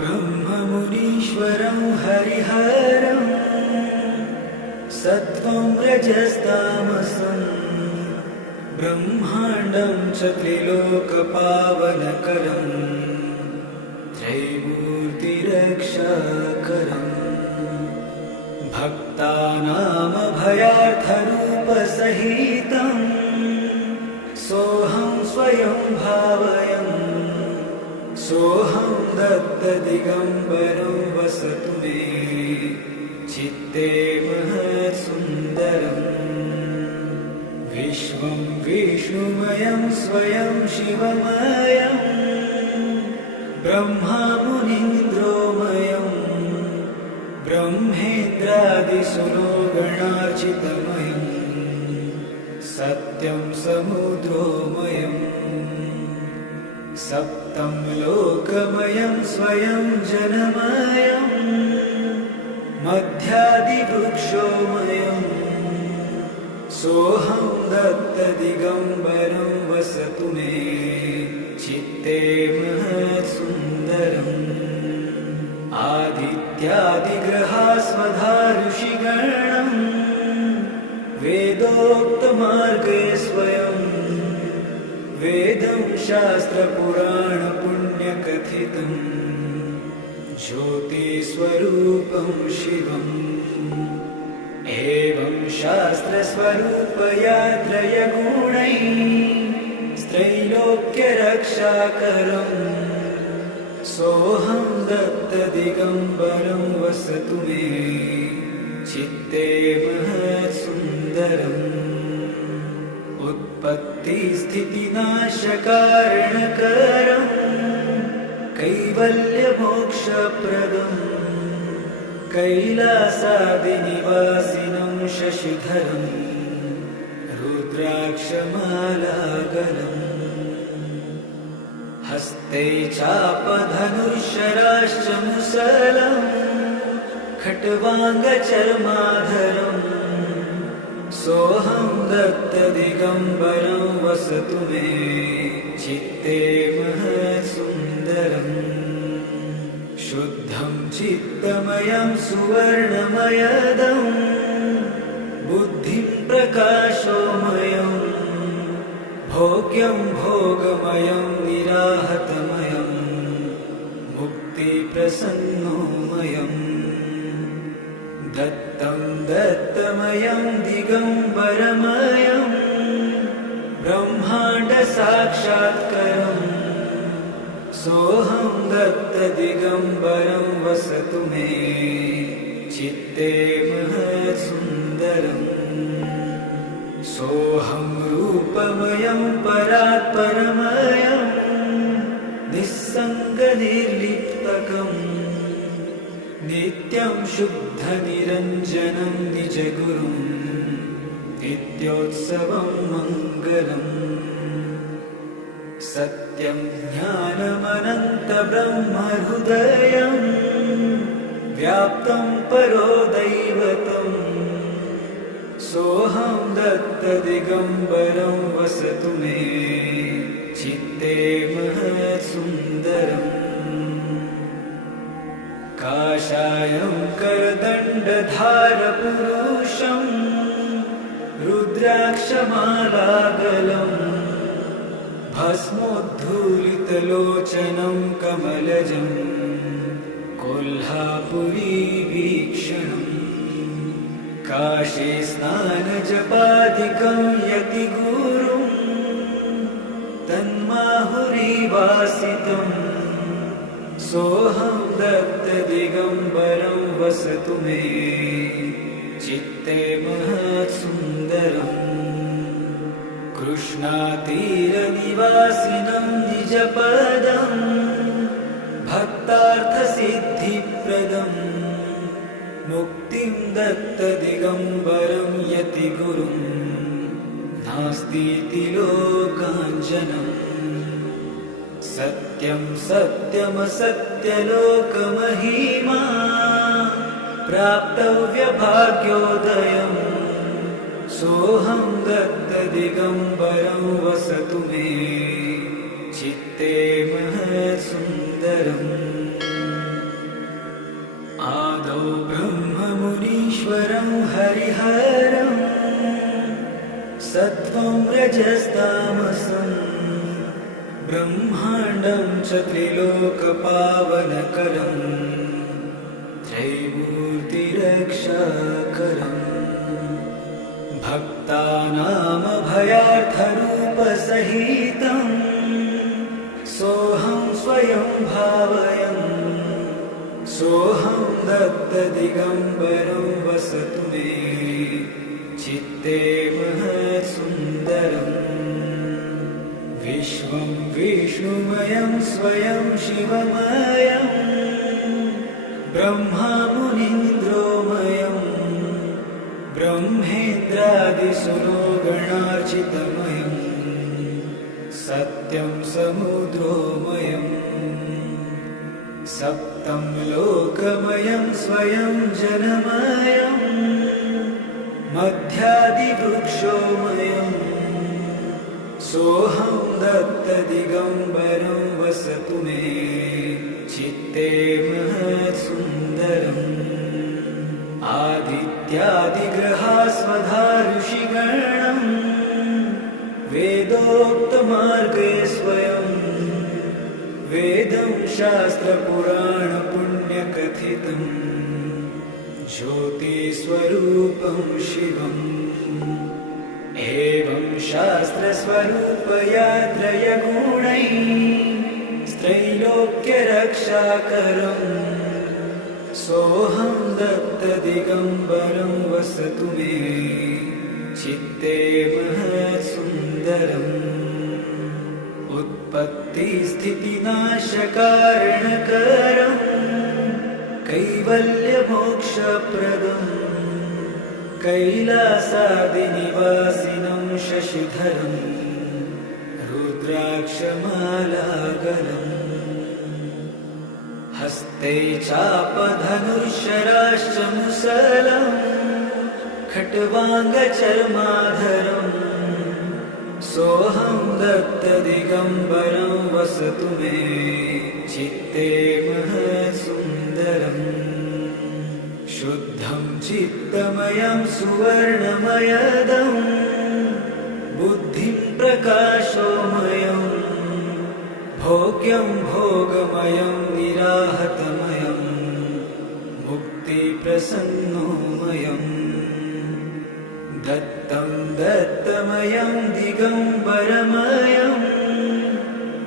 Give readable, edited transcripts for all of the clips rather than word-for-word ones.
ब्रह्ममुनीश्वरं हरिहरं सत्त्वं रजस्तामसं ब्रह्माण्डं च त्रिलोकपावनकरं त्रैमूर्तिरक्षाकरम् भक्तानामभयार्थरूपसहितं सोऽहं स्वयं भावयन् सोऽहं दत्तदिगम्बरं वसतु मे चित्ते महत्सुन्दरम् विश्वं विष्णुमयं स्वयं शिवमयं ब्रह्मामुनीन्द्रोमयं ब्रह्मेन्द्रादिसुरो गणार्चितमयं सत्यं समुद्रोमयं सप्तं लोकमयं स्वयं जनमयं मध्यादिवृक्षोमयं सोऽहं दत्तदिगम्बरं वसतु मे चित्ते महत्सुन्दरम् आदित्यादिग्रहास्वधा ऋषिगणं वेदोक्तमार्गे स्वयं वेदं शास्त्रपुराणपुण्यकथितं ज्योतिस्वरूपं शिवम् एवं शास्त्रस्वरूपया त्रयगुणैः त्रैलोक्यरक्षाकरं सोऽहं दत्तदिगम्बरं वसतु मे चित्ते महत्सुन्दरम् उत्पत्तिस्थितिनाशकारणकरं कैवल्यमोक्षप्रदं कैलासादिनिवासिनं शशिधरं रुद्राक्षमालागलम् हस्ते चापधनुर्शराश्च मुसलं खट्वाङ्गचर्माधरं सोऽहं दत्तदिगम्बरं वसतु मे चित्ते महत्सुन्दरम् शुद्धं चित्तमयं सुवर्णमयदं बुद्धिं प्रकाशोमयं भोग्यं भोगमयं निराहतमयं मुक्तिप्रसन्नोमयं दत्तं दत्तमयं दिगम्बरमयं ब्रह्माण्डसाक्षात्करम् सोऽहं दत्तदिगम्बरं वसतु मे चित्ते महत्सुन्दरम् सोऽहं रूपमयं परात्परमयं निस्सङ्गनिर्लिप्तकं नित्यं शुद्धनिरञ्जनं निजगुरुं नित्योत्सवं मङ्गलम् सत्यं ज्ञानमनन्तब्रह्महृदयं व्याप्तं परो दैवतं सोऽहं दत्तदिगम्बरं वसतु मे चित्ते महत्सुन्दरम् काषायं करदण्डधारपुरुषं रुद्राक्षमालागलम् भस्मोद्धूलितलोचनं कमलजं कोल्हापुरीवीक्षणम् काशी स्नानजपादिकं यतिगुरुं तन्माहुरीवासितं सोऽहं दत्तदिगम्बरं वसतु मे चित्ते महत्सुन्दरम् कृष्णातीरनिवासिनं निजपदं भक्तार्थसिद्धिप्रदं मुक्तिं दत्तदिगम्बरं यतिगुरुं नास्तीति लोकाञ्जनम् सत्यं सत्यमसत्यलोकमहिमा प्राप्तव्यभाग्योदयम् सोऽहं दत्तदिगम्बरं वसतु मे चित्ते महत्सुन्दरम् सत्त्वं रजस्तामसं ब्रह्माण्डं च त्रिलोकपावनकरम् त्रैमूर्तिरक्षाकरम् भक्तानामभयार्थरूपसहितम् सोऽहं स्वयं भावयन् सोऽहं दत्तदिगम्बरं वसतु मे चित्ते महत्सुन्दरम् विश्वं विष्णुमयं स्वयं शिवमयम् ब्रह्मा मुनीन्द्रोमयम् ब्रह्मेन्द्रादिसुरो गणार्चितमयम् सत्यं समुद्रोमयम् सप्तं लोकमयं स्वयं जनमयम् मध्यादिवृक्षोमयम् सोऽहं दत्तदिगम्बरं वसतु मे चित्ते महत्सुन्दरम् आदित्यादिग्रहास्वधा ऋषिगणम् वेदोक्तमार्गे स्वयं वेदं शास्त्रपुराणपुण्यकथितम् ज्योतिस्वरूपं शिवम् एवं शास्त्रस्वरूपया त्रयगुणैः त्रैलोक्यरक्षाकरम् सोऽहं दत्तदिगम्बरं वसतु मे चित्ते महत्सुन्दरम् उत्पत्तिस्थितिनाशकारणकरम् कैवल्यमोक्षप्रदम् कैलासादिनिवासिनं शशिधरम् रुद्राक्षमालागलम् हस्ते चापधनुर्शराश्च मुसलम् खट्वाङ्गचर्माधरम् सोऽहं दत्तदिगम्बरं वसतु मे चित्ते महत्सुन्दरम् शुद्धं चित्तमयं सुवर्णमयदम् बुद्धिं प्रकाशोमयम् भोग्यं भोगमयं निराहतमयम् मुक्तिप्रसन्नोमयम् दत्तं दत्तमयं दिगम्बरमयम्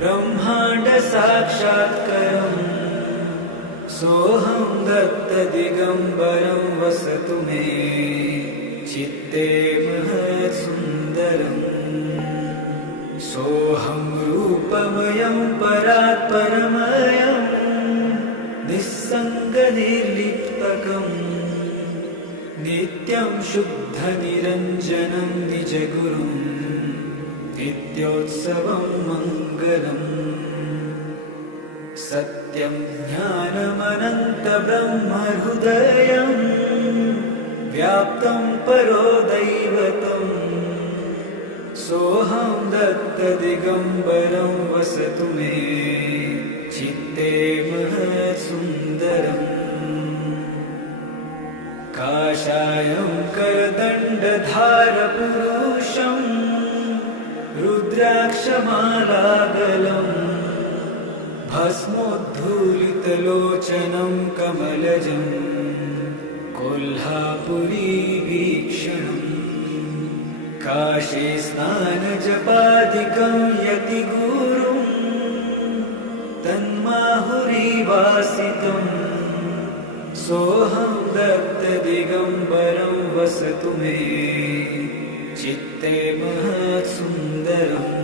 ब्रह्माण्डसाक्षात्करम् सोऽहं दत्तदिगम्बरं वसतु मे चित्ते महत्सुन्दरम् सोऽहं रूपमयं परात्परमयम् निस्सङ्गनिर्लिप्तकम् नित्यं शुद्धनिरञ्जनं निजगुरुं नित्योत्सवं मङ्गलम् सत्यं ज्ञानमनन्तब्रह्महृदयम् व्याप्तं परो दैवतम् सोऽहं दत्तदिगम्बरं वसतु मे चित्ते महत्सुन्दरम् काषायं करदण्डधारपुरुषम् रुद्राक्षमालागलम् भस्मोद्धूलितलोचनं कमलजम् कोल्हापुरीवीक्षणम् काशी स्नानजपादिकं यतिगुरुं तन्माहुरीवासितम् सोऽहं दत्तदिगम्बरं वसतु मे चित्ते महत्सुन्दरम्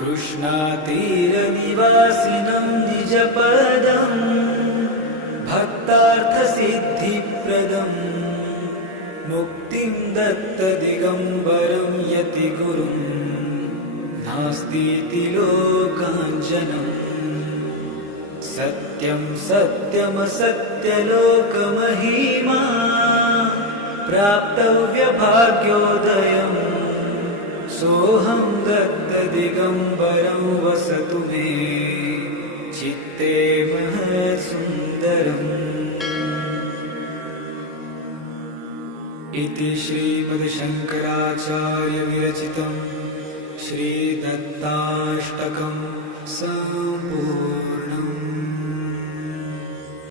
कृष्णातीरनिवासिनं निजपदम् भक्तार्थसिद्धिप्रदम् मुक्तिं दत्तदिगम्बरं यतिगुरुं नास्तीति लोकाञ्जनम् सत्यं सत्यमसत्यलोकमहिमा प्राप्तव्यभाग्योदयम् सोऽहं दत्तदिगम्बरं वसतु मे चित्ते महत्सुन्दरम् इति श्रीमद्शङ्कराचार्यविरचितं श्रीदत्ताष्टकं सम्पूर्णम्।